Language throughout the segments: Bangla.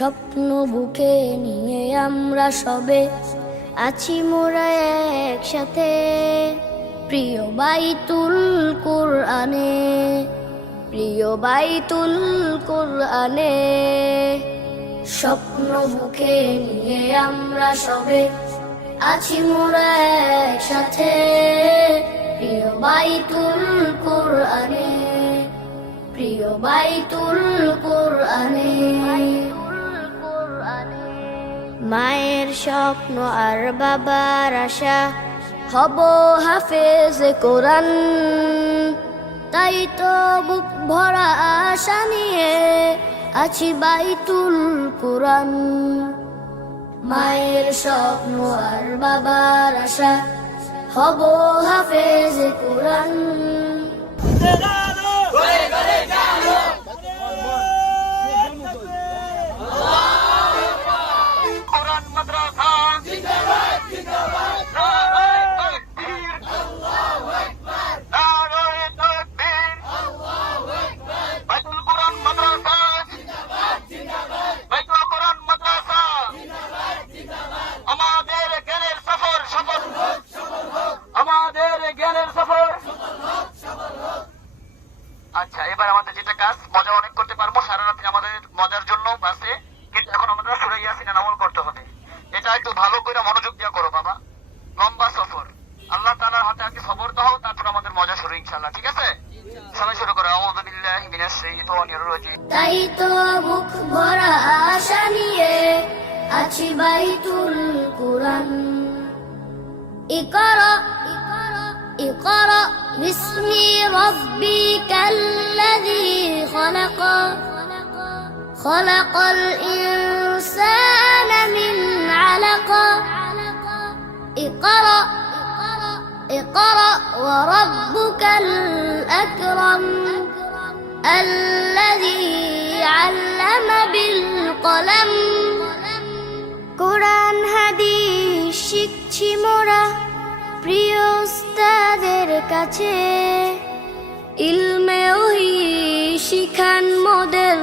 স্বপ্ন বুকে নিয়ে আমরা সবে আছি মোরা একসাথে। প্রিয় বাইতুল কোরআনে, প্রিয় বাইতুল কোরআনে। স্বপ্ন বুকে নিয়ে আমরা সবে আছি মোরা একসাথে। প্রিয় বাইতুল কোরআনে, প্রিয় বাইতুল কোরআনে। মায়ের স্বপ্ন আর বাবার আশা। হব হাফেজ কোরআন। তাই তো বুক ভরা আশা নিয়ে আছি বাইতুল কোরআন। মায়ের স্বপ্ন আর বাবার আশা। হব হাফেজ কোরআন। এটা একটু ভালো করে মনোযোগ দিয়ে করো বাবা লম্বা সফর আল্লাহ তাআলার হাতে আগে সবর দাও তারপর আমাদের মজা শুরু ইনশাআল্লাহ ঠিক আছে সবাই শুরু করো আউযু বিল্লাহি মিনাশ শাইতানির রাজিম তাই তো বুক ভরা আশা নিয়ে আছি বাইতুল কোরআন ইকরা ইকরা বিসমি রাব্বিকাল্লাযী খলাক خلق الإنسان من علق اقرأ اقرأ وربك الأكرم الذي علم بالقلم কোরআন হাদিস শিখছি মোরা প্রিয় উস্তাদের কাছে ইলমে ওহি শিখান মোদের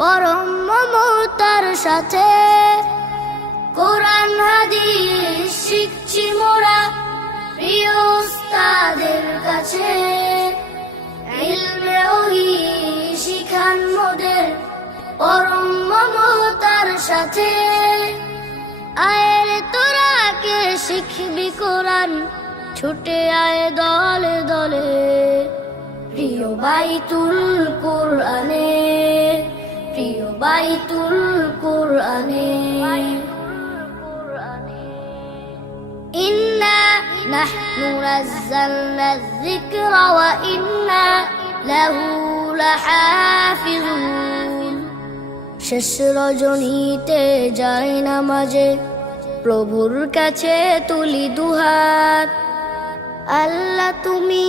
পরম মমতার সাথে কোরআন, হাদিস শিখছি মোরা প্রিয় উস্তাদের কাছে। ইলমে ওহি শিখান মোদের, পরম মমতার সাথে। আয়ের তোরা কে শিখবি কোরআন, ছুটে আয় দলে দলে। প্রিয় বাইতুল কোরআনে, প্রিয় বাইতুল কোরআনে। إنا نحن نزلنا الذكر وإنا له لحافظون শেষ রজনীতে যাই নামাজে প্রভুর কাছে তুলি দুহাত আল্লাহ তুমি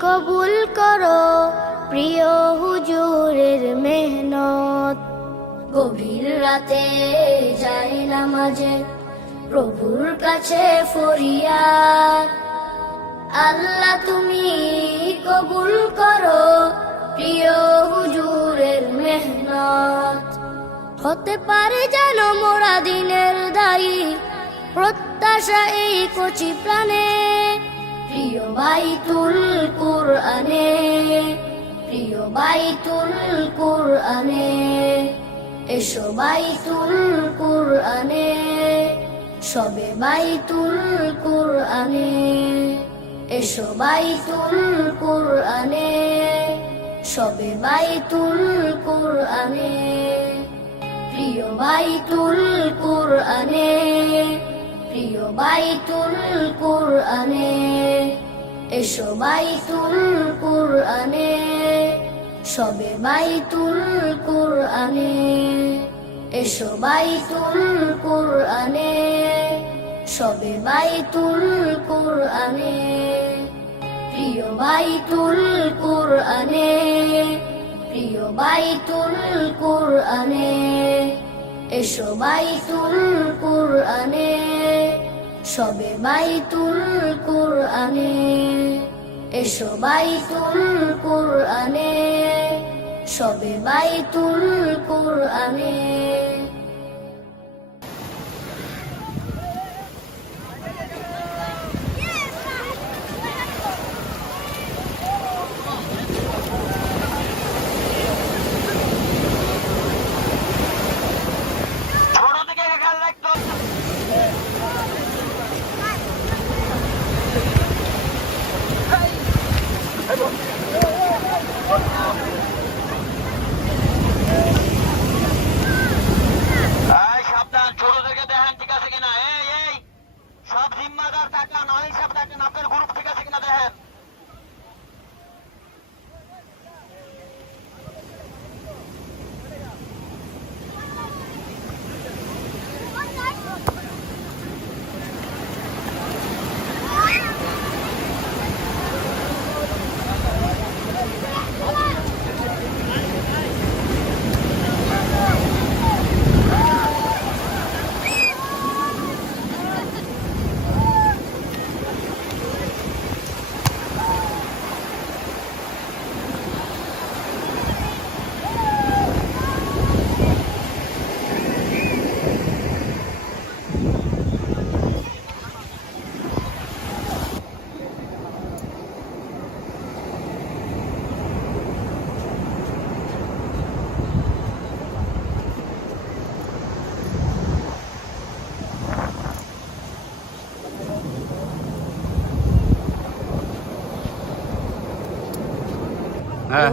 কবুল করো প্রিয় হুজুরের মেহনত গভীর রাতে যাই নামাজে প্রভুর কাছে ফরিয়াদ আল্লাহ তুমি কবুল করো, প্রিয় হুজুরের মেহনত। হতে পারে যেন মোরা দিনের দায়ী, প্রত্যাশা এই কচি প্রাণে। প্রিয় বাইতুল কোরআনে, প্রিয় বাইতুল কোরআনে, এসো বাইতুল কোরআনে। সবে বাইতুল কোরআনে। এসো বাইতুল কোরআনে। সবে বাইতুল কোরআনে। প্রিয় বাইতুল কোরআনে। প্রিয় বাইতুল কোরআনে। এসো বাইতুল কোরআনে। সবে বাইতুল কোরআনে। এসো বাইতুল কোরআনে। সবে বাইতুল কোরআনে, প্রিয় বাইতুল কোরআনে, প্রিয় বাইতুল কোরআনে, এসো বাইতুল কোরআনে, সবে বাইতুল কোরআনে, এসো বাইতুল কোরআনে, সবে বাইতুল কোরআনে।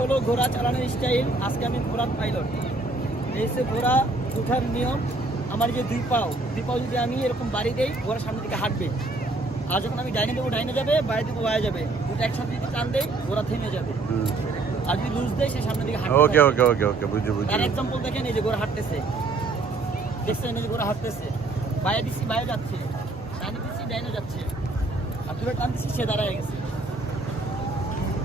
হলো ঘোড়া চালানোর স্টাইল আজকে আমি ঘোড়ার পাইলট এই হচ্ছে ঘোড়া উঠার নিয়ম আমার যে দুই পাও দুই পাও যদি আমি এরকম বাড়ি দেই ঘোড়া সামনের দিকে হাঁটবে। আর যখন আমি ডাইনে দেবো ডাইনে যাবে বাইরে দেবো বাইরে যাবে। দুটো একসাথে যদি টান দেই ঘোড়া থেমে যাবে। আর যদি লুজ দেয় সে সামনের দিকে হাঁটবে ওকে ওকে ওকে ওকে বুঝছি বুঝছি। তার এক্সাম্পল দেখেন এই যে ঘোড়া হাঁটতেছে। দেখছেন এই যে ঘোড়া হাঁটতেছে। বাইরে দিচ্ছি বাইরে যাচ্ছে। ডাইনে দিচ্ছি ডাইনে যাচ্ছে। আর দূরে টান দিচ্ছি সে দাঁড়ায় গেছে।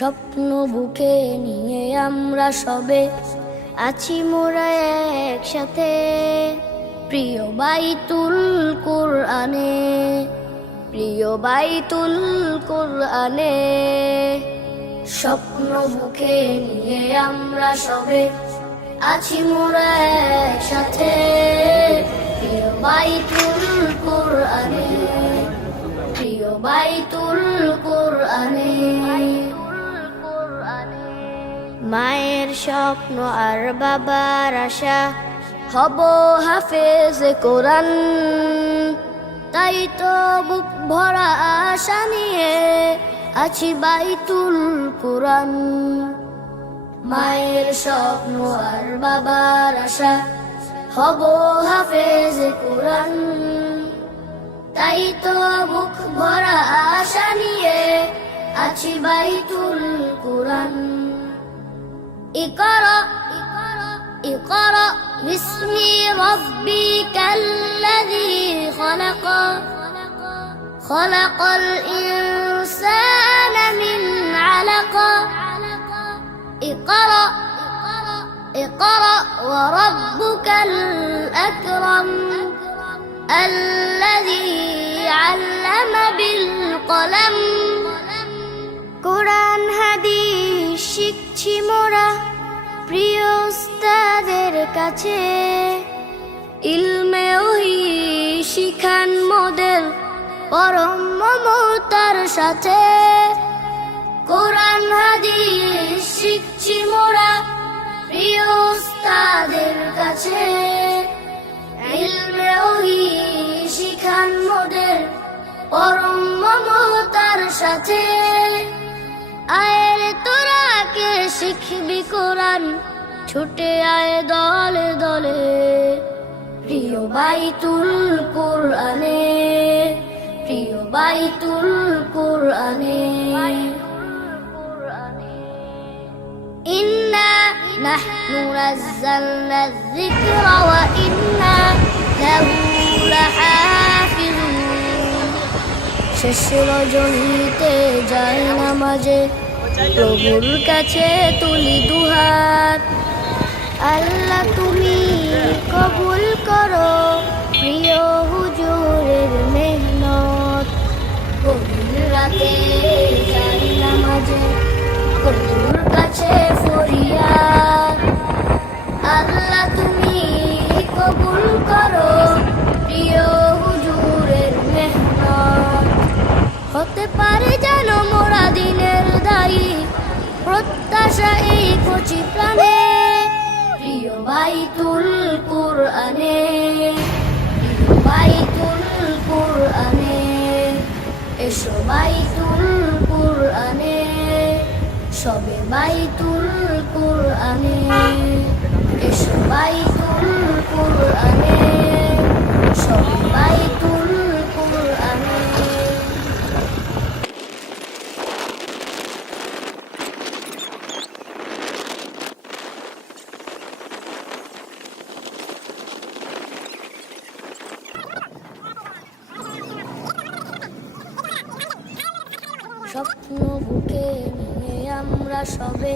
স্বপ্ন বুকে নিয়ে আমরা সবে আছি মোরা একসাথে। প্রিয় বাইতুল কোরআনে, প্রিয় বাইতুল কোরআনে। স্বপ্ন বুকে নিয়ে আমরা সবে আছি মোরা একসাথে। প্রিয় বাইতুল কোরআনে, প্রিয় বাইতুল কোরআনে। মায়ের স্বপ্ন আর বাবার আশা। হব হাফেজ কোরআন। তাই তো বুক ভরা আশা নিয়ে আছি বাইতুল কোরআন। মায়ের স্বপ্ন আর বাবার আশা। হব হাফেজ কোরআন। তাই তো বুক ভরা আশা নিয়ে আছি বাইতুল কোরআন। اقرأ اقرأ باسم ربك الذي خلق خلق الإنسان من علق اقرأ اقرأ وربك الأكرم الذي علم بالقلم قرآن الشكر. শিখছি মোরা প্রিয় উস্তাদের কাছে। ইলমে ওহি শিখান মোদের পরম মমতার সাথে। কোরআন, হাদিস শিখছি মোরা প্রিয় উস্তাদের কাছে। ইলমে ওহি শিখান মোদের পরম মমতার সাথে। কে শিখবি কোরআন ছুটে আয় দলে দলে প্রিয় বাইতুল কোরআনে প্রিয় বাইতুল কোরআনে إنا نحن نزلنا الذكر وإنا له لحافظون শেষ রজনীতে যাই নামাজে প্রভুর কাছে তুলি দুহাত। আল্লাহ, তুমি কবুল করো প্রিয় হুজুরের মেহনত। গভীর রাতে যাই নামাজে, প্রভুর কাছে ফরিয়াদ। আল্লাহ, তুমি কবুল করো প্রিয় হুজুরের মেহনত। হতে পারে যেন মোরা দিনের দায়ী প্রত্যাশা এই কচি প্রাণে। প্রিয় বাইতুল কোরআনে, প্রিয় বাইতুল কোরআনে, এসো বাইতুল কোরআনে, সবে বাইতুল কোরআনে, এসো বাইতুল কোরআনে, সবে বাইতুল কোরআনে স্বপ্ন বুকে নিয়ে আমরা সবে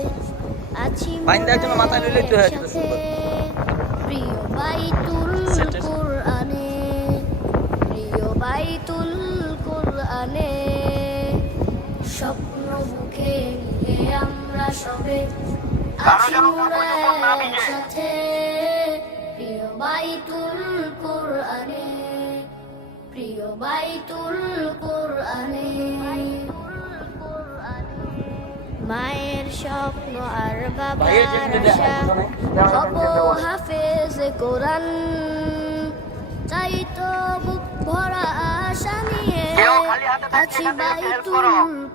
আছি বাইন্দার জন্য মাথায় লইলেই তো হয়ে প্রিয় বাইতুল. কোরআনে বাইতুল কোরআনে। স্বপ্ন বুকে নিয়ে আমরা সবে আছি মোরা একসাথে প্রিয় বাইতুল কোরআনে প্রিয় বাইতুল কোরআনে। মায়ের স্বপ্ন আর বাবার আশা হব হাফেজ কোরআন তাই তো বুক ভরা আশা নিয়ে আছি বাইতুল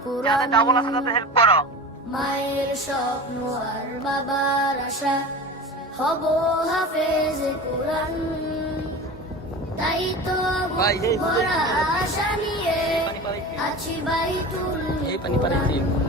কোরআন মায়ের স্বপ্ন আর বাবার আশা হব হাফেজ কোরআন তাই তো বুক ভরা আশা নিয়ে আছি বাইতুল কোরআন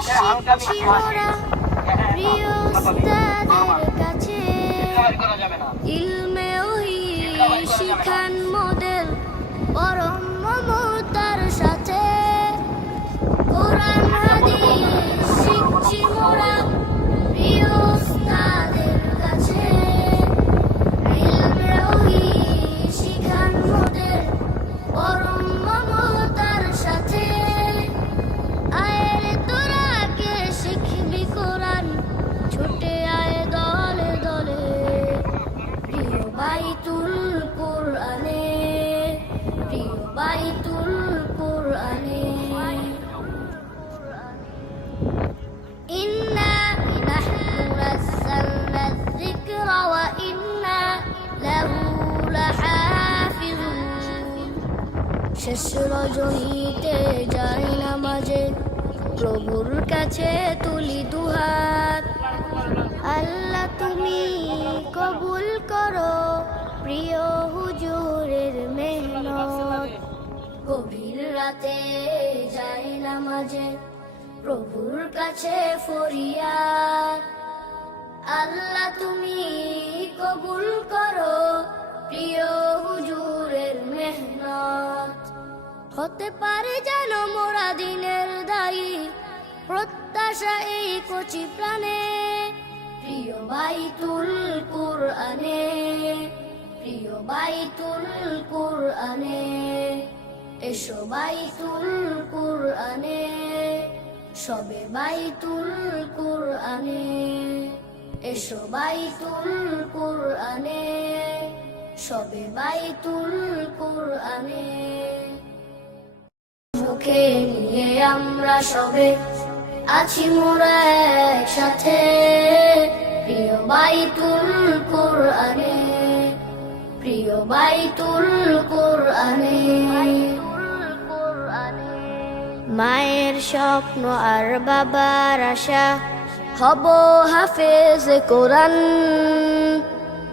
মোরা প্রিয় উস্তাদের কাছে। ইলমে ওহি শিখান সাথে। কোরআন হাদিস শিখছি শেষ রজনীতে যাই না মাঝে প্রভুর কাছে তুলি দুহাত। আল্লাহ তুমি কবুল করো, প্রিয় হুজুরের মেহনত। গভীর রাতে যাই না মাঝে প্রভুর কাছে ফরিয়াদ। আল্লাহ তুমি কবুল করো, প্রিয় মেহনত হতে পারে যেন মোরা দিনের দায়ী। প্রত্যাশা এই কচি প্রাণে। প্রিয় বাইতুল কোরআনে, প্রিয় বাইতুল কোরআনে, এসো বাইতুল কোরআনে, সবে বাইতুল কোরআনে, এসো বাইতুল কোরআনে, সবে বাইতুল কোরআনে। নিয়ে আমরা সবে আছি মোরা একসাথে। প্রিয় বাইতুল কোরআনে, প্রিয় বাইতুল কোরআনে। মায়ের স্বপ্ন আর বাবার আশা, হব হাফেজ কোরআন।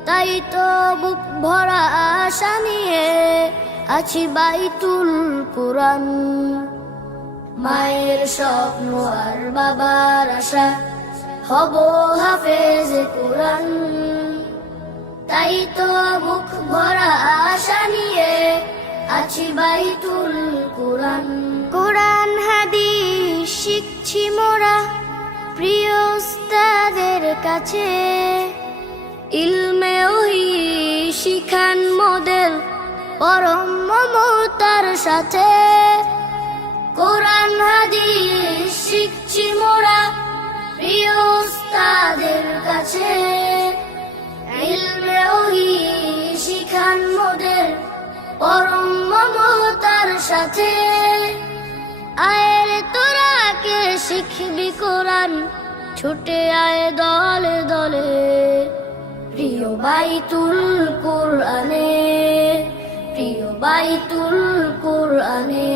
তাই তো বুক ভরা আশা নিয়ে আছি বাইতুল কোরআন। মায়ের স্বপ্ন আর বাবার আশা, হব হাফেজ কোরআন। তাই তো বুক ভরা আশা নিয়ে আছি বাইতুল কোরআন। কোরআন, হাদিস শিখছি মোরা প্রিয় উস্তাদের কাছে। ইলমে ওহি শিখান মোদের পরম মমতার সাথে। কোরআন, হাদিস শিখছি মোরা প্রিয় উস্তাদের কাছে। ইলমে ওহি শিখান মোদের পরম মমতার সাথে। আয়ের তোরা কে শিখবি কোরআন, ছুটে আয় দলে দলে। প্রিয় বাইতুল কোরআনে। বাইতুল কোরআনে